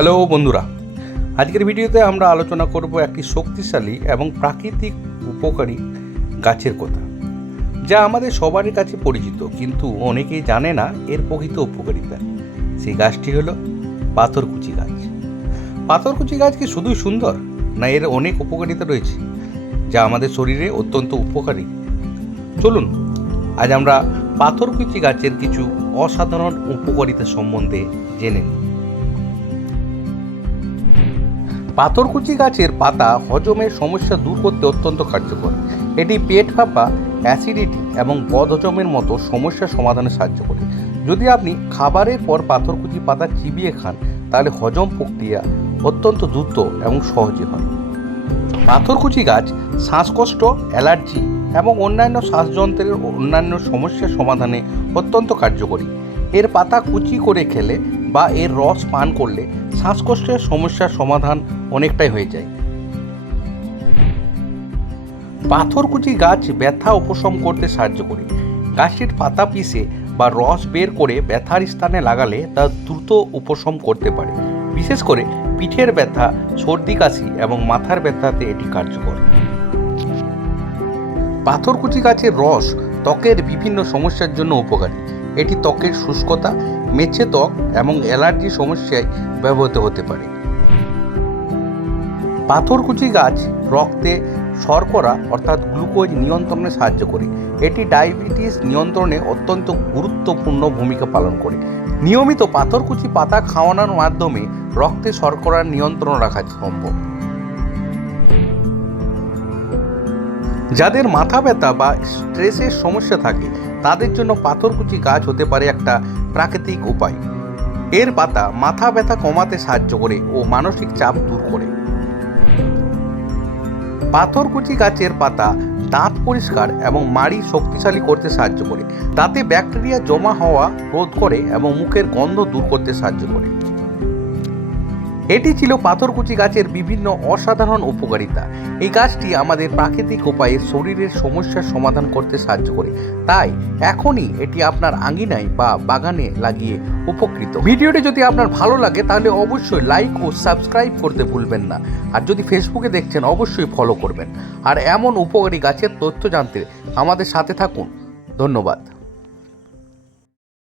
Hello বন্ধুরা, আজকের ভিডিওতে আমরা আলোচনা করব একটি শক্তিশালী এবং প্রাকৃতিক উপকারী গাছের কথা, যা আমাদের সবারই কাছে পরিচিত কিন্তু অনেকেই জানে না এর প্রকৃত উপকারিতা। সেই গাছটি হলো পাথরকুচি গাছ। পাথরকুচি গাছ কি শুধুই সুন্দর, না এর অনেক উপকারিতা রয়েছে, যা আমাদের শরীরে অত্যন্ত উপকারী? চলুন, আজ আমরা পাথরকুচি গাছের কিছু অসাধারণ উপকারিতা সম্বন্ধে জেনে নিই। পাথরকুচি গাছের পাতা হজমের সমস্যা দূর করতে অত্যন্ত কার্যকর। এটি পেট ফাঁপা, অ্যাসিডিটি এবং বদহজমের মতো সমস্যা সমাধানে সাহায্য করে। যদি আপনি খাবারের পর পাথরকুচি পাতা চিবিয়ে খান, তাহলে হজম প্রক্রিয়া অত্যন্ত দ্রুত এবং সহজে হয়। পাথরকুচি গাছ শ্বাসকষ্ট, অ্যালার্জি এবং অন্যান্য শ্বাসযন্ত্রের অন্যান্য সমস্যার সমাধানে অত্যন্ত কার্যকরী। এর পাতা কুচি করে খেলে বা এর রস পান করলে শ্বাসকষ্টের সমস্যার সমাধান অনেকটাই হয়ে যায়। পাথরকুচি গাছ ব্যথা উপশম করতে সাহায্য করে। গাছটির পাতা পিষে বা রস বের করে ব্যথার স্থানে লাগালে তা দ্রুত উপশম করতে পারে। বিশেষ করে পিঠের ব্যথা, সর্দি কাশি এবং মাথার ব্যথাতে এটি কার্যকর। পাথরকুচি গাছের রস ত্বকের বিভিন্ন সমস্যার জন্য উপকারী। এটি ত্বকের শুষ্কতা মেছে ত্বক এবং অ্যালার্জি সমস্যায় ব্যবহৃত হতে পারে। পাথরকুচি গাছ রক্তে শর্করা অর্থাৎ গ্লুকোজ নিয়ন্ত্রণে সাহায্য করে। এটি ডায়াবেটিস নিয়ন্ত্রণে অত্যন্ত গুরুত্বপূর্ণ ভূমিকা পালন করে। নিয়মিত পাথরকুচি পাতা খাওয়ানোর মাধ্যমে রক্তে শর্করার নিয়ন্ত্রণ রাখা সম্ভব। যাদের মাথা ব্যথা বা স্ট্রেসের সমস্যা থাকে, তাদের জন্য পাথরকুচি গাছ হতে পারে একটা প্রাকৃতিক উপায়। এর পাতা মাথা ব্যথা কমাতে সাহায্য করে ও মানসিক চাপ দূর করে। পাথরকুচি গাছের পাতা দাঁত পরিষ্কার এবং মাড়ি শক্তিশালী করতে সাহায্য করে। দাঁতে ব্যাকটেরিয়া জমা হওয়া রোধ করে এবং মুখের গন্ধ দূর করতে সাহায্য করে। এটি ছিল পাথরকুচি গাছের বিভিন্ন অসাধারণ উপকারিতা। এই গাছটি আমাদের প্রাকৃতিক উপায়ে শরীরের সমস্যার সমাধান করতে সাহায্য করে। তাই এখনই এটি আপনার আঙ্গিনায় বা বাগানে লাগিয়ে উপকৃত। ভিডিওটি যদি আপনার ভালো লাগে, তাহলে অবশ্যই লাইক ও সাবস্ক্রাইব করতে ভুলবেন না। আর যদি ফেসবুকে দেখছেন, অবশ্যই ফলো করবেন। আর এমন উপকারী গাছের তথ্য জানতে আমাদের সাথে থাকুন। ধন্যবাদ।